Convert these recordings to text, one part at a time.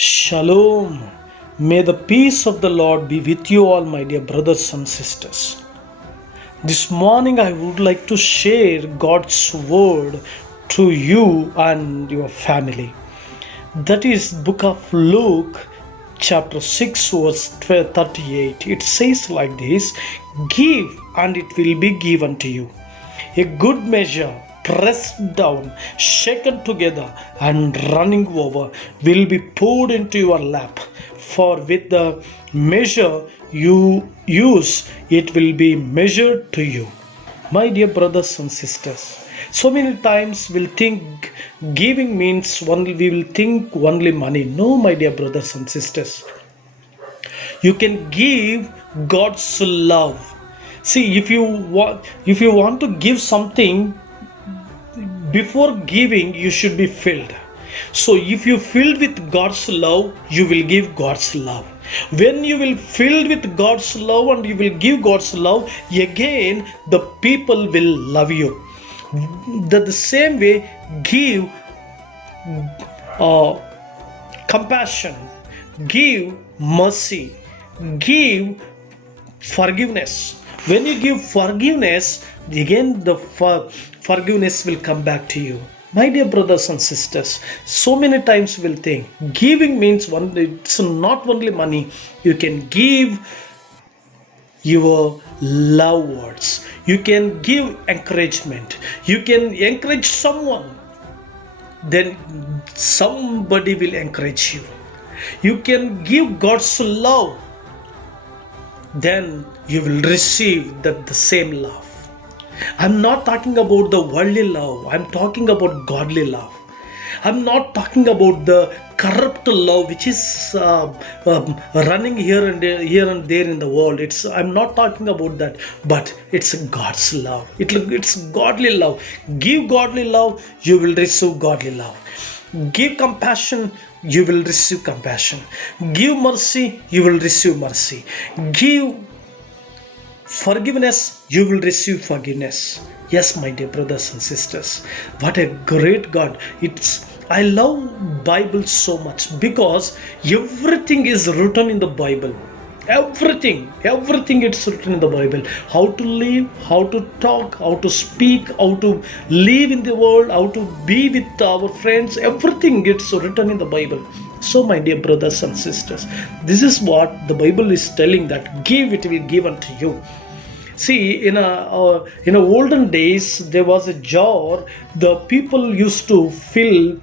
Shalom. May the peace of the Lord be with you all, my dear brothers and sisters. This morning, I would like to share God's word to you and your family. That is, book of Luke, chapter 6, verse 38. It says like this: Give, and it will be given to you. A good measure, pressed down, shaken together, and running over, will be poured into your lap. For with the measure you use, it will be measured to you. My dear brothers and sisters, so many times we'll think giving means only, we will think only money. No, my dear brothers and sisters, you can give God's love. See, if you want to give something, before giving you should be filled. So if you filled with God's love, you will give God's love. When you will filled with God's love and you will give God's love, again the people will love you. That the same way, give compassion, give mercy, give forgiveness. When you give forgiveness, again the forgiveness will come back to you. My dear brothers and sisters, so many times we'll think giving means it's not only money. You can give your love words, you can give encouragement, you can encourage someone, then somebody will encourage you. You can give God's love, then you will receive the same love. I'm not talking about the worldly love, I'm talking about godly love. I'm not talking about the corrupt love which is running here and there in the world. I'm not talking about that, but it's God's love. It's godly love. Give godly love, you will receive godly love. Give compassion, you will receive compassion. Give mercy, you will receive mercy. Give forgiveness, you will receive forgiveness. Yes, my dear brothers and sisters, what a great God. I love Bible so much because everything is written in the Bible. Everything it's written in the Bible. How to live, how to talk, how to speak, how to live in the world, how to be with our friends, everything gets written in the Bible. So my dear brothers and sisters, this is what the Bible is telling, that give, it will be given to you. See, in olden days, there was a jar. The people used to fill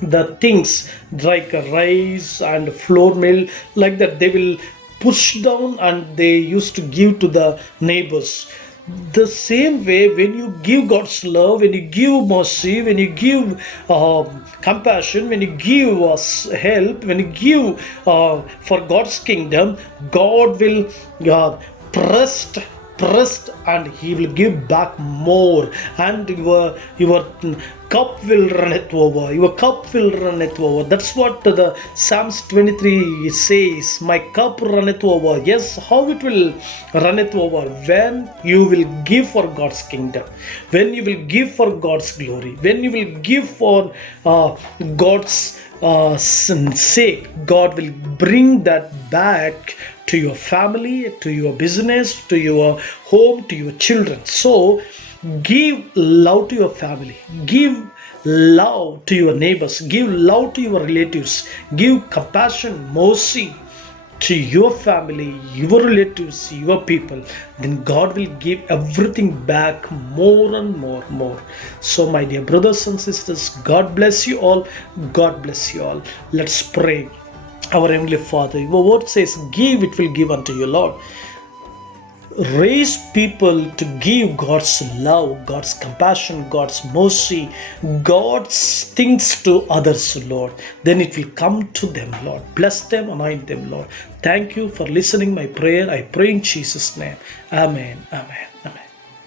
the things like rice and flour mill, like that. They will push down and they used to give to the neighbors. The same way, when you give God's love, when you give mercy, when you give compassion, when you give help, when you give for God's kingdom, God will press, and He will give back more, and your cup will runneth over. Your cup will runneth over. That's what the Psalms 23 says. My cup runneth over. Yes, how it will runneth over? When you will give for God's kingdom, when you will give for God's glory, when you will give for God's sake, God will bring that back to your family, to your business, to your home, to your children. So give love to your family, give love to your neighbors, give love to your relatives, give compassion, mercy to your family, your relatives, your people. Then God will give everything back more and more. So my dear brothers and sisters, God bless you all. God bless you all. Let's pray. Our Heavenly Father, your word says, give, it will give unto you, Lord. Raise people to give God's love, God's compassion, God's mercy, God's things to others, Lord. Then it will come to them, Lord. Bless them, anoint them, Lord. Thank you for listening my prayer. I pray in Jesus' name. Amen. Amen.